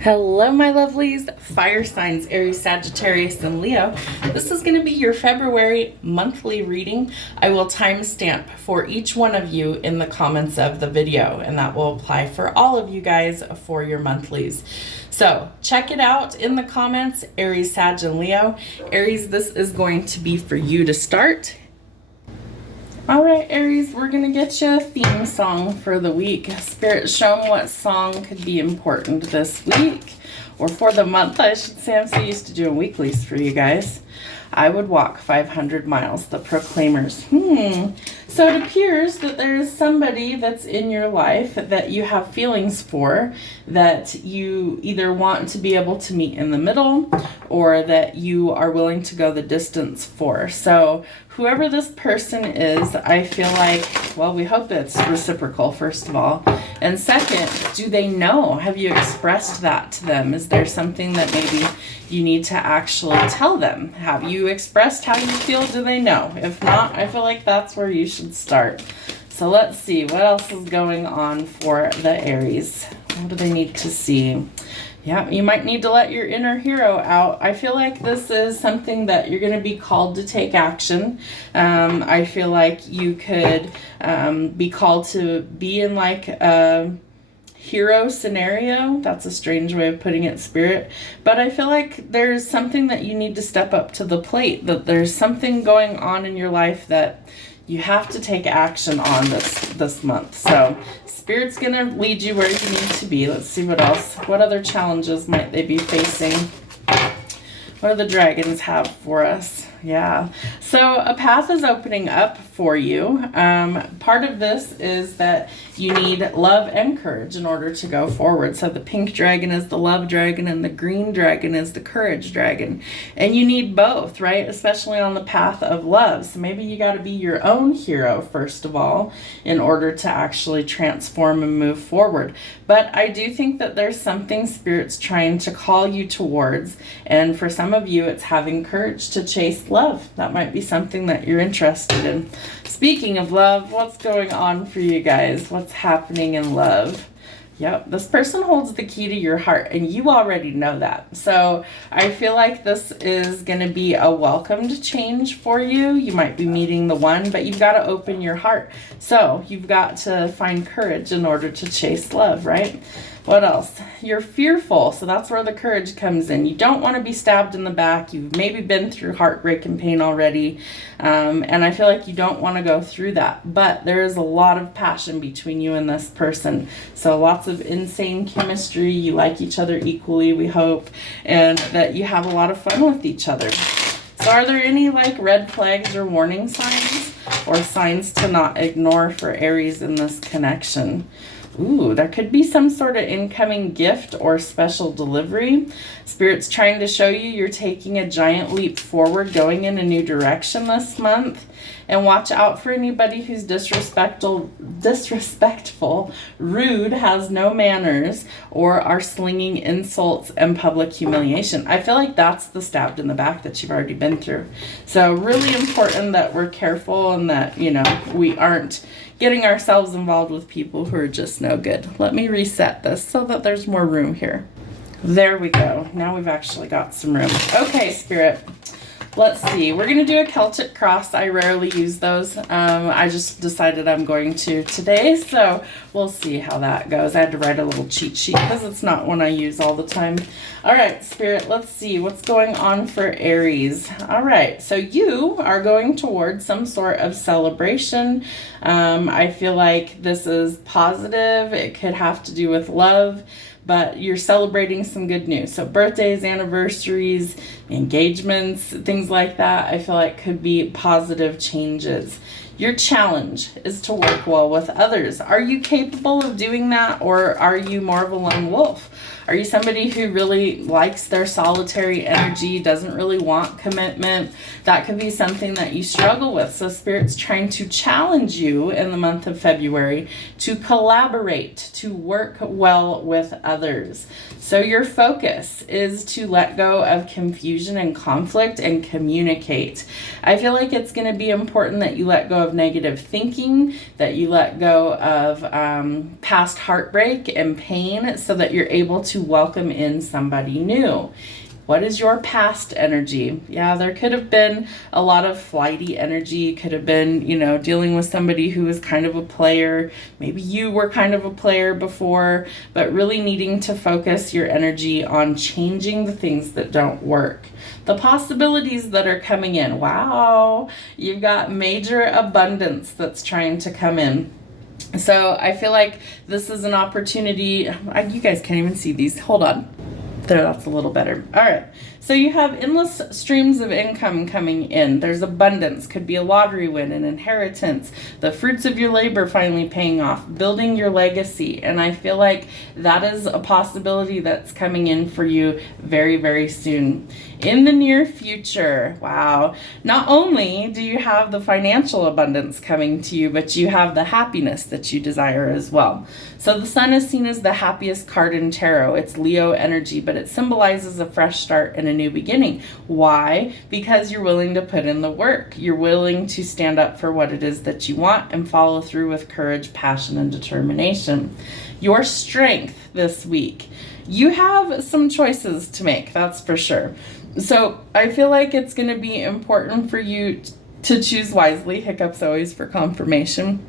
Hello, my lovelies, fire signs, Aries, Sagittarius, and Leo. This is going to be your February monthly reading. I will timestamp for each one of you in the comments of the video, and that will apply for all of you guys for your monthlies. So check it out in the comments, Aries, Sag, and Leo. Aries, this is going to be for you to start. All right, Aries, we're going to get you a theme song for the week. Spirit, show me what song could be important this week, or for the month, I should say. I'm so used to doing weeklies for you guys. I would walk 500 miles, the Proclaimers. So it appears that there is somebody that's in your life that you have feelings for, that you either want to be able to meet in the middle, or that you are willing to go the distance for. So whoever this person is, I feel like, well, we hope it's reciprocal, first of all. And second, do they know? Have you expressed that to them? Is there something that maybe you need to actually tell them? Have you expressed how you feel? Do they know? If not, I feel like that's where you should start. So let's see, what else is going on for the Aries? What do they need to see? Yeah, you might need to let your inner hero out. I feel like this is something that you're going to be called to take action. I feel like you could be called to be in like a hero scenario. That's a strange way of putting it, Spirit. But I feel like there's something that you need to step up to the plate, that there's something going on in your life that you have to take action on this month. So Spirit's going to lead you where you need to be. Let's see what else. What other challenges might they be facing? What do the dragons have for us? Yeah. So a path is opening up for you. Part of this is that you need love and courage in order to go forward. So the pink dragon is the love dragon and the green dragon is the courage dragon. And you need both, right? Especially on the path of love. So maybe you got to be your own hero, first of all, in order to actually transform and move forward. But I do think that there's something Spirit's trying to call you towards. And for some of you, it's having courage to chase love. That might be something that you're interested in. Speaking of love, what's going on for you guys? What's happening in love? Yep, this person holds the key to your heart, and you already know that. So I feel like this is going to be a welcomed change for you. You might be meeting the one, but you've got to open your heart. So you've got to find courage in order to chase love, right? What else? You're fearful, so that's where the courage comes in. You don't want to be stabbed in the back. You've maybe been through heartbreak and pain already, and I feel like you don't want to go through that. But there is a lot of passion between you and this person. So lots of insane chemistry. You like each other equally, we hope, and that you have a lot of fun with each other. So are there any like red flags or warning signs, or signs to not ignore for Aries in this connection? Ooh, there could be some sort of incoming gift or special delivery. Spirit's trying to show you you're taking a giant leap forward, going in a new direction this month. And watch out for anybody who's disrespectful, rude, has no manners, or are slinging insults and public humiliation. I feel like that's the stabbed in the back that you've already been through. So really important that we're careful and that, you know, we aren't getting ourselves involved with people who are just no good. Let me reset this so that there's more room here. There we go. Now we've actually got some room. Okay, Spirit. Let's see. We're going to do a Celtic cross. I rarely use those. I just decided I'm going to today, so we'll see how that goes. I had to write a little cheat sheet because it's not one I use all the time. All right, Spirit, let's see what's going on for Aries. All right, so you are going towards some sort of celebration. I feel like this is positive. It could have to do with love, but you're celebrating some good news. So birthdays, anniversaries, engagements, things like that, I feel like could be positive changes. Your challenge is to work well with others. Are you capable of doing that, or are you more of a lone wolf? Are you somebody who really likes their solitary energy, doesn't really want commitment? That could be something that you struggle with. So Spirit's trying to challenge you in the month of February to collaborate, to work well with others. So your focus is to let go of confusion and conflict and communicate. I feel like it's going to be important that you let go go of negative thinking, that you let go of past heartbreak and pain so that you're able to welcome in somebody new. What is your past energy? Yeah, there could have been a lot of flighty energy. Could have been, you know, dealing with somebody who was kind of a player. Maybe you were kind of a player before, but really needing to focus your energy on changing the things that don't work. The possibilities that are coming in. Wow, you've got major abundance that's trying to come in. So I feel like this is an opportunity. You guys can't even see these. Hold on. There, that's a little better. All right. So you have endless streams of income coming in. There's abundance. Could be a lottery win, an inheritance, the fruits of your labor finally paying off, building your legacy. And I feel like that is a possibility that's coming in for you very, very soon. In the near future, wow. Not only do you have the financial abundance coming to you, but you have the happiness that you desire as well. So the sun is seen as the happiest card in tarot. It's Leo energy, but it symbolizes a fresh start and a new beginning. Why? Because you're willing to put in the work. You're willing to stand up for what it is that you want and follow through with courage, passion, and determination. Your strength this week. You have some choices to make, that's for sure. So I feel like it's going to be important for you to choose wisely. Hiccups always for confirmation.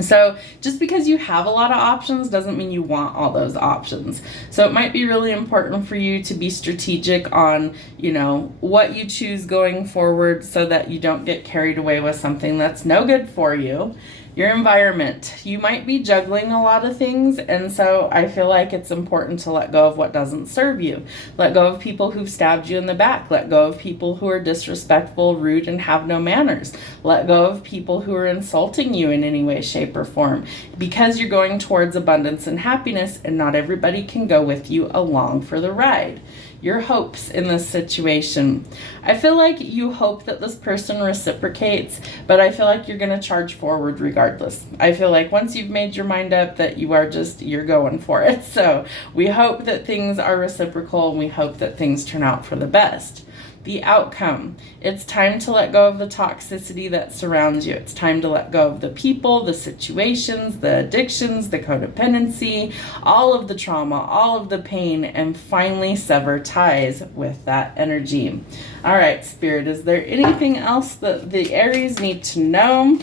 So just because you have a lot of options doesn't mean you want all those options. So it might be really important for you to be strategic on, you know, what you choose going forward so that you don't get carried away with something that's no good for you. Your environment. You might be juggling a lot of things, and so I feel like it's important to let go of what doesn't serve you. Let go of people who've stabbed you in the back. Let go of people who are disrespectful, rude, and have no manners. Let go of people who are insulting you in any way, shape, or form, because you're going towards abundance and happiness, and not everybody can go with you along for the ride. Your hopes in this situation. I feel like you hope that this person reciprocates, but I feel like you're going to charge forward regardless. I feel like once you've made your mind up that you're going for it. So we hope that things are reciprocal, and we hope that things turn out for the best. The outcome. It's time to let go of the toxicity that surrounds you. It's time to let go of the people, the situations, the addictions, the codependency, all of the trauma, all of the pain, and finally sever ties with that energy. All right, Spirit, is there anything else that the Aries need to know?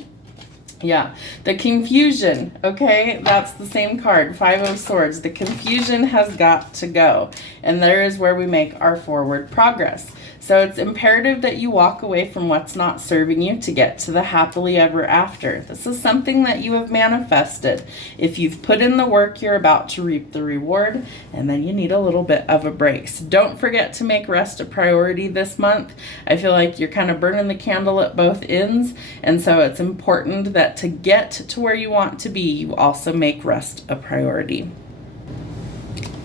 Yeah, the confusion, okay, that's the same card, Five of Swords. The confusion has got to go, and there is where we make our forward progress. So it's imperative that you walk away from what's not serving you to get to the happily ever after. This is something that you have manifested. If you've put in the work, you're about to reap the reward, and then you need a little bit of a break. So don't forget to make rest a priority this month. I feel like you're kind of burning the candle at both ends, and so it's important that to get to where you want to be, you also make rest a priority.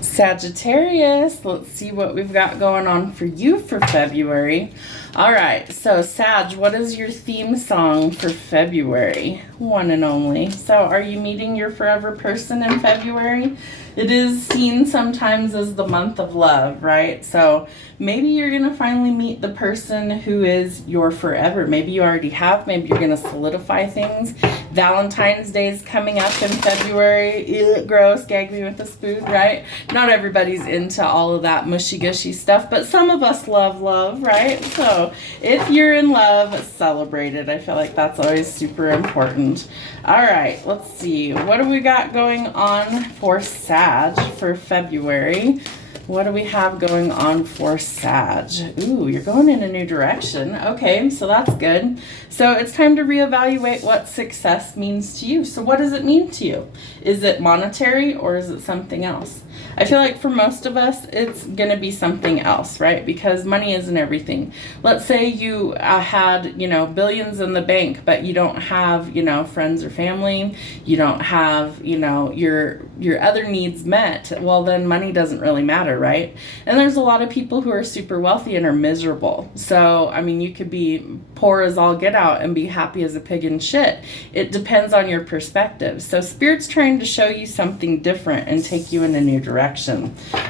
Sagittarius, let's see what we've got going on for you for February. All right, so Sag, what is your theme song for February? One and only. So are you meeting your forever person in February? It is seen sometimes as the month of love, right? So maybe you're going to finally meet the person who is your forever. Maybe you already have. Maybe you're going to solidify things. Valentine's Day is coming up in February. Ew, gross, gag me with a spoon, right? Not everybody's into all of that mushy-gushy stuff, but some of us love love, right? So if you're in love, celebrate it. I feel like that's always super important. All right, let's see. What do we got going on for Sag for February? What do we have going on for Sag? Ooh, you're going in a new direction. Okay, so that's good. So it's time to reevaluate what success means to you. So what does it mean to you? Is it monetary or is it something else? I feel like for most of us, it's going to be something else, right? Because money isn't everything. Let's say you had, billions in the bank, but you don't have, friends or family. You don't have, your other needs met. Well, then money doesn't really matter, right? And there's a lot of people who are super wealthy and are miserable. So, you could be poor as all get out and be happy as a pig in shit. It depends on your perspective. So Spirit's trying to show you something different and take you in a new direction.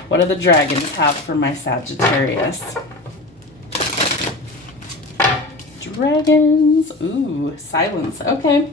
What do the dragons have for my Sagittarius? Dragons. Ooh, silence. Okay.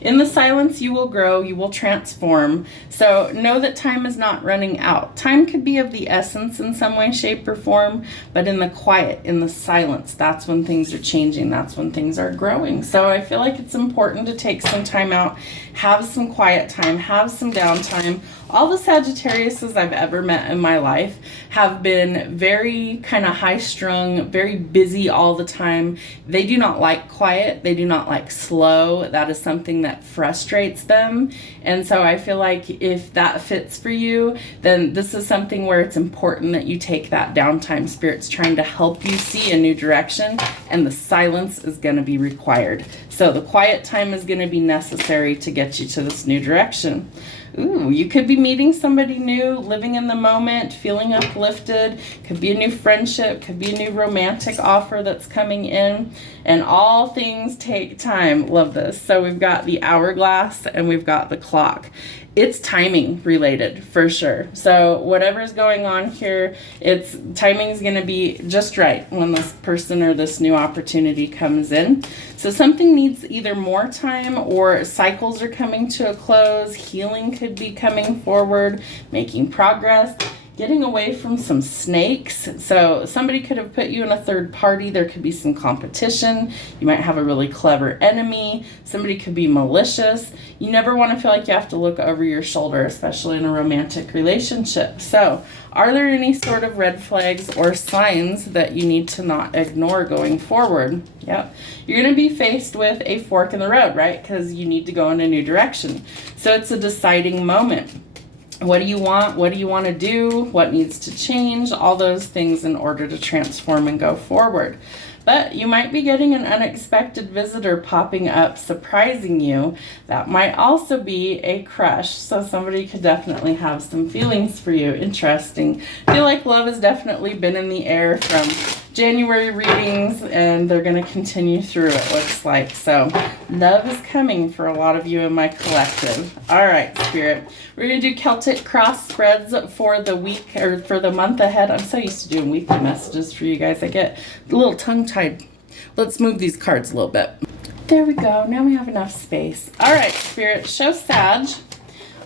In the silence, you will grow, you will transform. So know that time is not running out. Time could be of the essence in some way, shape, or form, but in the quiet, in the silence, that's when things are changing. That's when things are growing. So I feel like it's important to take some time out, have some quiet time, have some downtime. All the Sagittariuses I've ever met in my life have been very kind of high-strung, very busy all the time. They do not like quiet. They do not like slow. That is something that frustrates them. And so I feel like if that fits for you, then this is something where it's important that you take that downtime. Spirit's trying to help you see a new direction, and the silence is going to be required. So the quiet time is going to be necessary to get you to this new direction. Ooh, you could be meeting somebody new, living in the moment, feeling uplifted. Could be a new friendship, could be a new romantic offer that's coming in. And all things take time. Love this. So we've got the hourglass and we've got the clock. It's timing related for sure. So whatever's going on here, it's timing is going to be just right when this person or this new opportunity comes in. So something needs either more time, or cycles are coming to a close. Healing could be coming forward, making progress. Getting away from some snakes. So somebody could have put you in a third party. There could be some competition. You might have a really clever enemy. Somebody could be malicious. You never want to feel like you have to look over your shoulder, especially in a romantic relationship. So are there any sort of red flags or signs that you need to not ignore going forward? Yep. You're going to be faced with a fork in the road, right? Because you need to go in a new direction. So it's a deciding moment. What do you want? What do you want to do? What needs to change? All those things in order to transform and go forward. But you might be getting an unexpected visitor popping up, surprising you. That might also be a crush. So somebody could definitely have some feelings for you. Interesting. I feel like love has definitely been in the air from January readings, and they're going to continue through, it looks like. So love is coming for a lot of you in my collective. All right, Spirit. We're going to do Celtic cross spreads for the week, or for the month ahead. I'm so used to doing weekly messages for you guys. I get a little tongue-tied. Let's move these cards a little bit. There we go. Now we have enough space. All right, Spirit. Show Sag.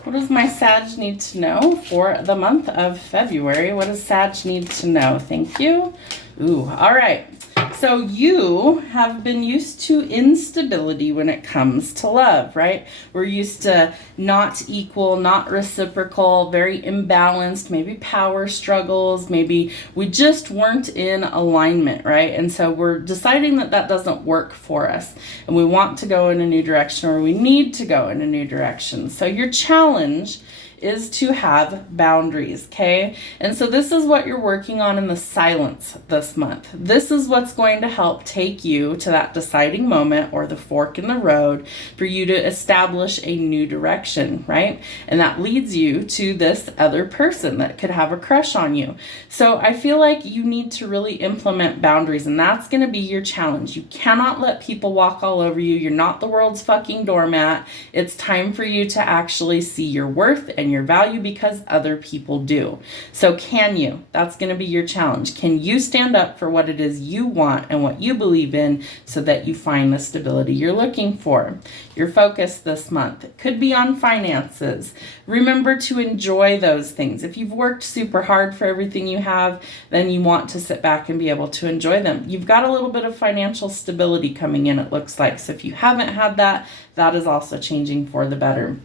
What does my Sag need to know for the month of February? What does Sag need to know? Thank you. Ooh, all right. So you have been used to instability when it comes to love, right? We're used to not equal, not reciprocal, very imbalanced, maybe power struggles, maybe we just weren't in alignment, right? And so we're deciding that that doesn't work for us, and we want to go in a new direction, or we need to go in a new direction. So your challenge is to have boundaries, okay? And so this is what you're working on in the silence this month. This is what's going to help take you to that deciding moment, or the fork in the road, for you to establish a new direction, right? And that leads you to this other person that could have a crush on you. So I feel like you need to really implement boundaries, and that's going to be your challenge. You cannot let people walk all over you. You're not the world's fucking doormat. It's time for you to actually see your worth and your value, because other people do. So can you? That's going to be your challenge. Can you stand up for what it is you want and what you believe in, so that you find the stability you're looking for? Your focus this month could be on finances. Remember to enjoy those things. If you've worked super hard for everything you have, then you want to sit back and be able to enjoy them. You've got a little bit of financial stability coming in, it looks like. So if you haven't had that, that is also changing for the better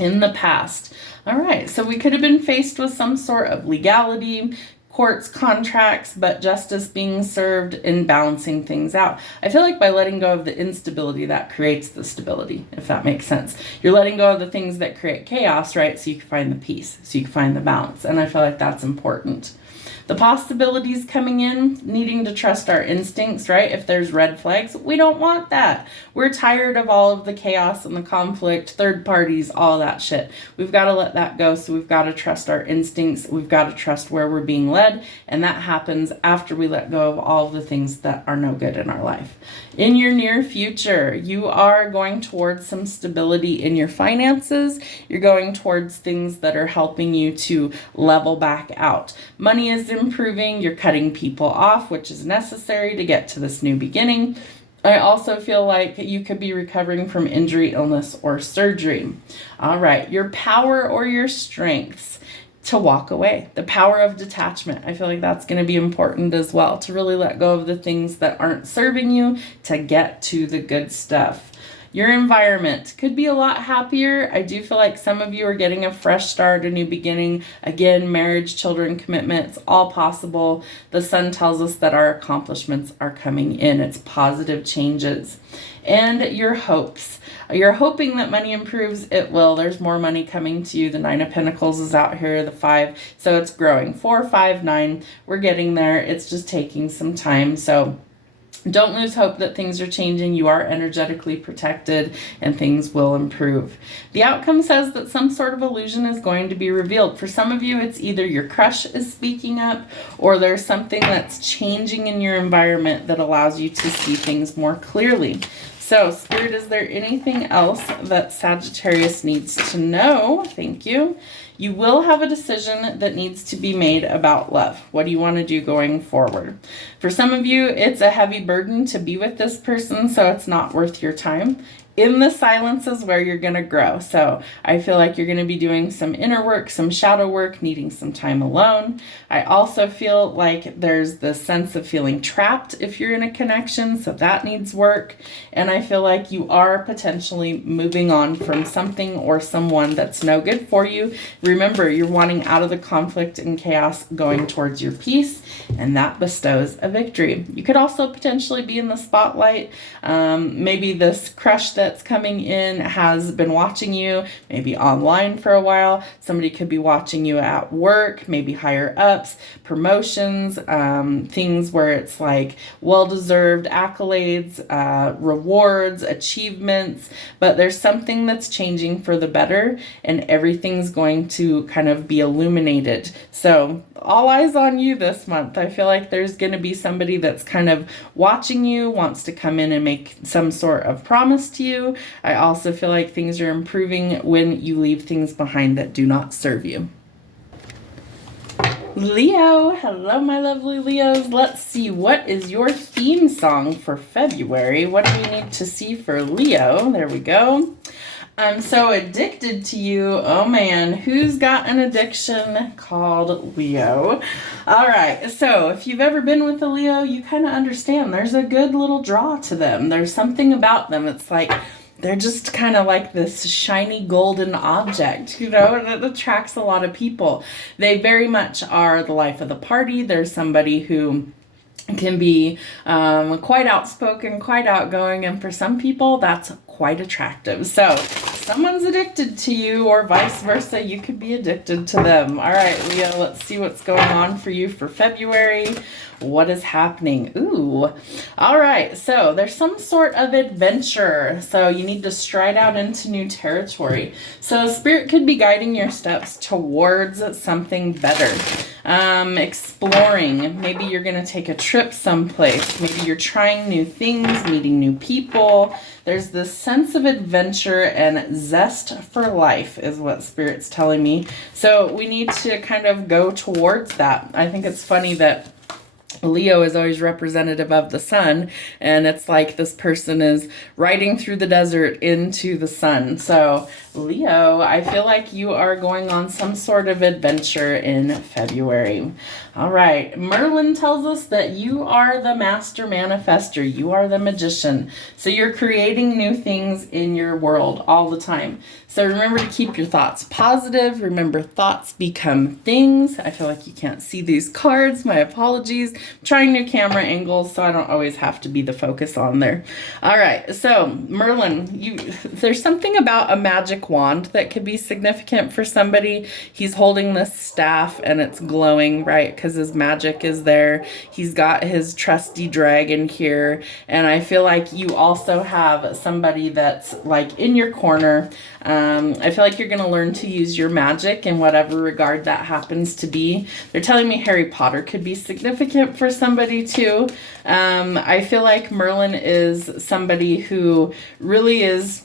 in the past. All right, so we could have been faced with some sort of legality, courts, contracts, but justice being served in balancing things out. I feel like by letting go of the instability, that creates the stability, if that makes sense. You're letting go of the things that create chaos, right? So you can find the peace, so you can find the balance. And I feel like that's important. The possibilities coming in, needing to trust our instincts, right? If there's red flags, we don't want that. We're tired of all of the chaos and the conflict, third parties, all that shit. We've got to let that go. So we've got to trust our instincts. We've got to trust where we're being led. And that happens after we let go of all of the things that are no good in our life. In your near future, you are going towards some stability in your finances. You're going towards things that are helping you to level back out. Money is improving. You're cutting people off, which is necessary to get to this new beginning. I also feel like you could be recovering from injury, illness, or surgery. All right, your power or your strengths to walk away. The power of detachment. I feel like that's going to be important as well, to really let go of the things that aren't serving you to get to the good stuff. Your environment could be a lot happier. I do feel like some of you are getting a fresh start, a new beginning. Again, marriage, children, commitments, all possible. The sun tells us that our accomplishments are coming in. It's positive changes. And your hopes. You're hoping that money improves. It will. There's more money coming to you. The 9 of Pentacles is out here, the 5. So it's growing. 4, 5, 9. We're getting there. It's just taking some time. So don't lose hope that things are changing. You are energetically protected and things will improve. The outcome says that some sort of illusion is going to be revealed. For some of you, it's either your crush is speaking up or there's something that's changing in your environment that allows you to see things more clearly. So, Spirit, is there anything else that Sagittarius needs to know? Thank you. You will have a decision that needs to be made about love. What do you want to do going forward? For some of you, it's a heavy burden to be with this person, so it's not worth your time. In the silence is where you're going to grow. So I feel like you're going to be doing some inner work, some shadow work, needing some time alone. I also feel like there's this sense of feeling trapped if you're in a connection, so that needs work. And I feel like you are potentially moving on from something or someone that's no good for you. Remember, you're wanting out of the conflict and chaos, going towards your peace, and that bestows a victory. You could also potentially be in the spotlight. Maybe this crush that's coming in has been watching you, maybe online for a while. Somebody could be watching you at work, maybe higher ups, promotions, things where it's like well-deserved accolades, rewards, achievements, but there's something that's changing for the better and everything's going to kind of be illuminated. So all eyes on you this month. I feel like there's going to be somebody that's kind of watching you, wants to come in and make some sort of promise to you. I also feel like things are improving when you leave things behind that do not serve you. Leo, hello my lovely Leos. Let's see, what is your theme song for February? What do we need to see for Leo? There we go. I'm so addicted to you. Oh man, who's got an addiction called Leo? All right, so if you've ever been with a Leo, you kind of understand there's a good little draw to them. There's something about them. It's like they're just kind of like this shiny golden object, you know, and it attracts a lot of people. They very much are the life of the party. There's somebody who can be quite outspoken, quite outgoing, and for some people that's quite attractive. So someone's addicted to you or vice versa, you could be addicted to them. All right, Leo, let's see what's going on for you for February. What is happening? Ooh. All right, so there's some sort of adventure. So you need to stride out into new territory. So Spirit could be guiding your steps towards something better. Exploring. Maybe you're going to take a trip someplace. Maybe you're trying new things, meeting new people. There's this sense of adventure and zest for life is what Spirit's telling me. So we need to kind of go towards that. I think it's funny that Leo is always representative of the sun, and it's like this person is riding through the desert into the sun. So Leo, I feel like you are going on some sort of adventure in February. All right, Merlin tells us that you are the master manifester. You are the magician. So you're creating new things in your world all the time. So remember to keep your thoughts positive. Remember, thoughts become things. I feel like you can't see these cards. My apologies. I'm trying new camera angles, so I don't always have to be the focus on there. All right, so Merlin, there's something about a magic wand that could be significant for somebody. He's holding this staff and it's glowing, right? Because his magic is there. He's got his trusty dragon here. And I feel like you also have somebody that's like in your corner. I feel like you're going to learn to use your magic in whatever regard that happens to be. They're telling me Harry Potter could be significant for somebody too. I feel like Merlin is somebody who really is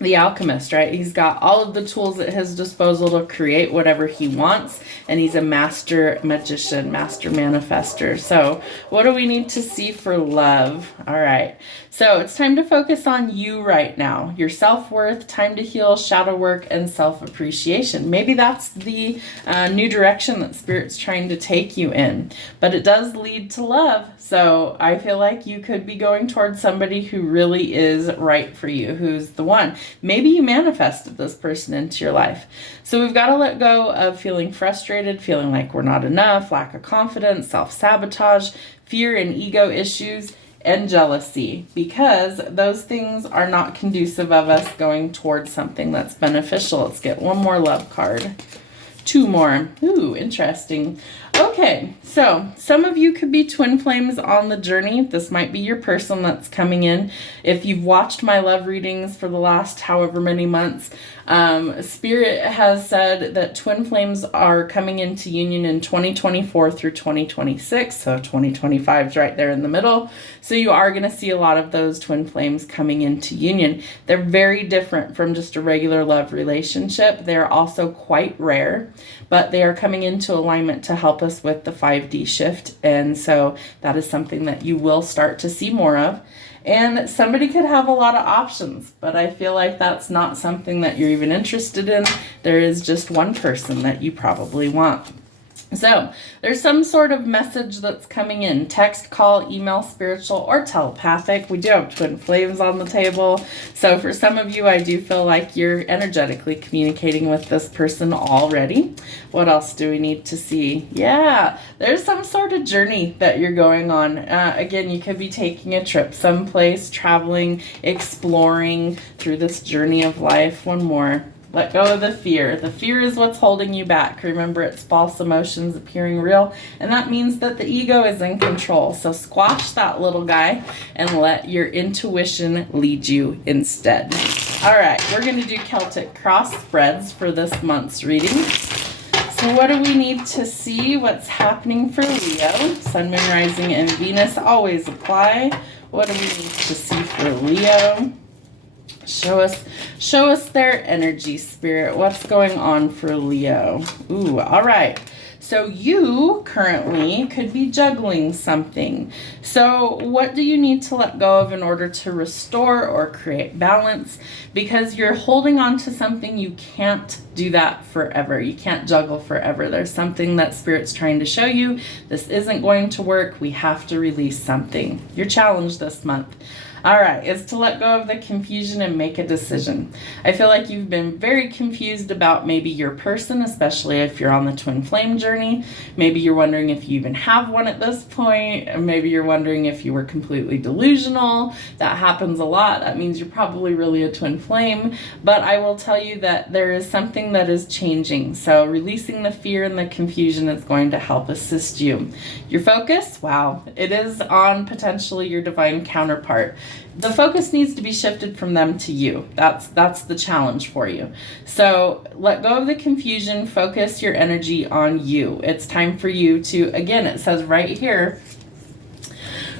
the alchemist, right? He's got all of the tools at his disposal to create whatever he wants, and he's a master magician, master manifester. So what do we need to see for love? All right, so it's time to focus on you right now, your self-worth, time to heal, shadow work, and self-appreciation. Maybe that's the new direction that Spirit's trying to take you in, but it does lead to love. So I feel like you could be going towards somebody who really is right for you, who's the one. Maybe you manifested this person into your life. So we've got to let go of feeling frustrated, feeling like we're not enough, lack of confidence, self-sabotage, fear and ego issues, and jealousy, because those things are not conducive of us going towards something that's beneficial. Let's get one more love card. Two more. Ooh, interesting. Okay, so some of you could be twin flames on the journey. This might be your person that's coming in. If you've watched my love readings for the last however many months, Spirit has said that twin flames are coming into union in 2024 through 2026. So 2025 is right there in the middle. So you are going to see a lot of those twin flames coming into union. They're very different from just a regular love relationship. They're also quite rare, but they are coming into alignment to help us with the 5D shift. And so that is something that you will start to see more of. And somebody could have a lot of options, but I feel like that's not something that you're even interested in. There is just one person that you probably want. So there's some sort of message that's coming in, text, call, email, spiritual, or telepathic. We do have twin flames on the table. So for some of you, I do feel like you're energetically communicating with this person already. What else do we need to see? Yeah, there's some sort of journey that you're going on. Again, you could be taking a trip someplace, traveling, exploring through this journey of life. One more. Let go of the fear. The fear is what's holding you back. Remember, it's false emotions appearing real, and that means that the ego is in control. So squash that little guy and let your intuition lead you instead. All right, we're going to do Celtic cross spreads for this month's reading. So what do we need to see? What's happening for Leo? Sun, Moon, Rising, and Venus always apply. What do we need to see for Leo? Show us their energy, Spirit. What's going on for Leo? Ooh, all right. So you currently could be juggling something. So what do you need to let go of in order to restore or create balance? Because you're holding on to something, you can't do that forever. You can't juggle forever. There's something that Spirit's trying to show you. This isn't going to work. We have to release something. Your challenge this month. All right, is to let go of the confusion and make a decision. I feel like you've been very confused about maybe your person, especially if you're on the twin flame journey. Maybe you're wondering if you even have one at this point. Maybe you're wondering if you were completely delusional. That happens a lot. That means you're probably really a twin flame. But I will tell you that there is something that is changing. So releasing the fear and the confusion is going to help assist you. Your focus, wow, it is on potentially your divine counterpart. The focus needs to be shifted from them to you. That's the challenge for you. So let go of the confusion, focus your energy on you. It's time for you to, again, it says right here,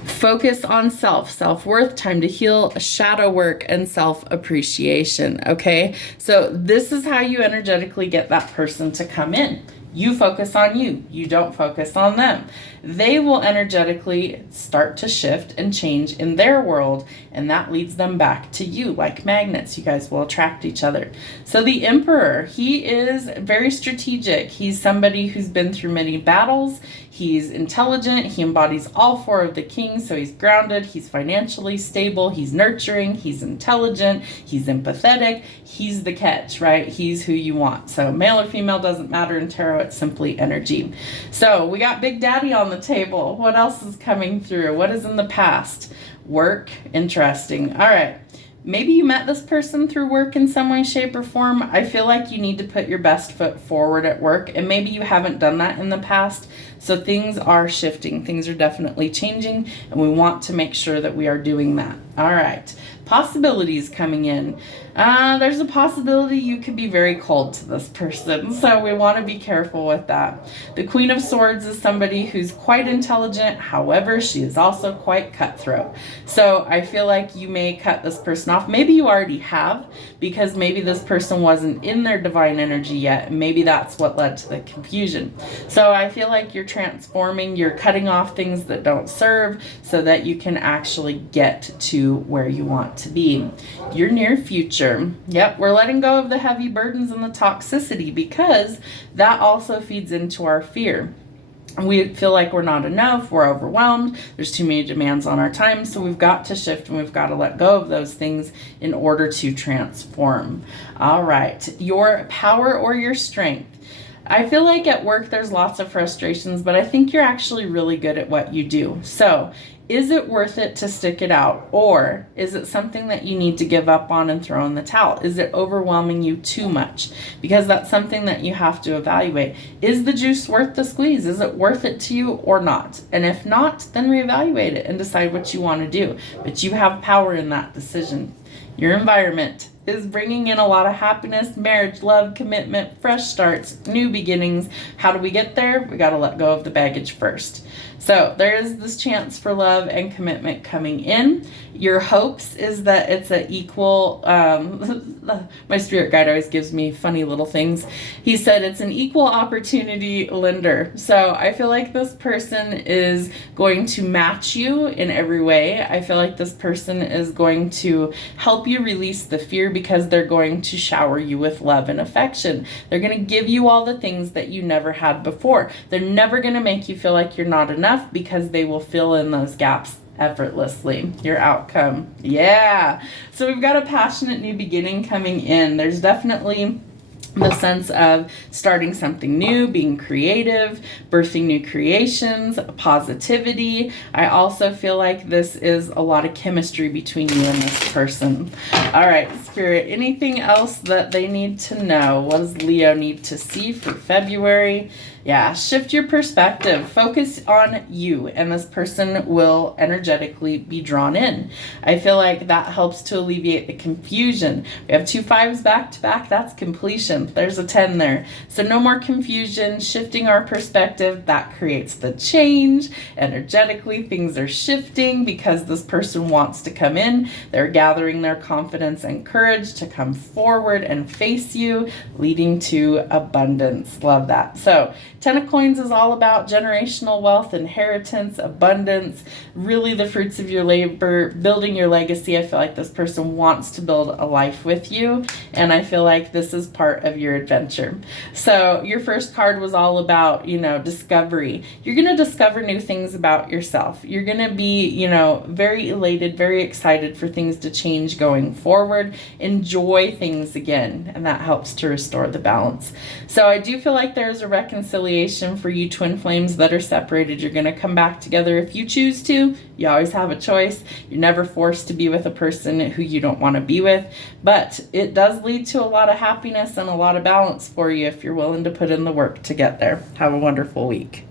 focus on self-worth, time to heal, shadow work, and self-appreciation, okay? So this is how you energetically get that person to come in. You focus on you. You don't focus on them. They will energetically start to shift and change in their world, and that leads them back to you like magnets. You guys will attract each other. So the Emperor, he is very strategic. He's somebody who's been through many battles. He's intelligent. He embodies all four of the kings. So he's grounded. He's financially stable. He's nurturing. He's intelligent. He's empathetic. He's the catch, right? He's who you want. So male or female doesn't matter in tarot. It's simply energy. So we got Big Daddy on the table. What else is coming through? What is in the past? Work. Interesting. All right. Maybe you met this person through work in some way, shape, or form. I feel like you need to put your best foot forward at work, and maybe you haven't done that in the past. So things are shifting. Things are definitely changing, and we want to make sure that we are doing that. All right. Possibilities coming in. There's a possibility you could be very cold to this person, so we want to be careful with that. The Queen of Swords is somebody who's quite intelligent, however, she is also quite cutthroat. So I feel like you may cut this person off. Maybe you already have, because maybe this person wasn't in their divine energy yet, and maybe that's what led to the confusion. So I feel like you're transforming, you're cutting off things that don't serve so that you can actually get to where you want to be. Your near future. Yep, we're letting go of the heavy burdens and the toxicity, because that also feeds into our fear. We feel like we're not enough, we're overwhelmed, there's too many demands on our time, so we've got to shift and we've got to let go of those things in order to transform. All right, your power or your strength. I feel like at work there's lots of frustrations, but I think you're actually really good at what you do. So is it worth it to stick it out, or is it something that you need to give up on and throw in the towel? Is it overwhelming you too much? Because that's something that you have to evaluate. Is the juice worth the squeeze? Is it worth it to you or not? And if not, then reevaluate it and decide what you want to do. But you have power in that decision. Your environment is bringing in a lot of happiness, marriage, love, commitment, fresh starts, new beginnings. How do we get there? We got to let go of the baggage first. So there is this chance for love and commitment coming in. Your hopes is that it's an equal, my spirit guide always gives me funny little things. He said it's an equal opportunity lender. So I feel like this person is going to match you in every way. I feel like this person is going to help you release the fear, because they're going to shower you with love and affection. They're going to give you all the things that you never had before. They're never going to make you feel like you're not enough, because they will fill in those gaps effortlessly. Your outcome. Yeah. So we've got a passionate new beginning coming in. There's definitely the sense of starting something new, being creative, birthing new creations, positivity. I also feel like this is a lot of chemistry between you and this person. All right, Spirit, anything else that they need to know? What does Leo need to see for February? Yeah, shift your perspective. Focus on you, and this person will energetically be drawn in. I feel like that helps to alleviate the confusion. We have 2 5s back to back. That's completion. There's a 10 there. So no more confusion. Shifting our perspective, that creates the change. Energetically, things are shifting because this person wants to come in. They're gathering their confidence and courage to come forward and face you, leading to abundance. Love that. So 10 of Coins is all about generational wealth, inheritance, abundance, really the fruits of your labor, building your legacy. I feel like this person wants to build a life with you, and I feel like this is part of your adventure. So your first card was all about, discovery. You're going to discover new things about yourself. You're going to be, very elated, very excited for things to change going forward. Enjoy things again, and that helps to restore the balance. So I do feel like there's a reconciliation for you twin flames that are separated. You're going to come back together if you choose to. You always have a choice. You're never forced to be with a person who you don't want to be with, but it does lead to a lot of happiness and a lot of balance for you if you're willing to put in the work to get there. Have a wonderful week.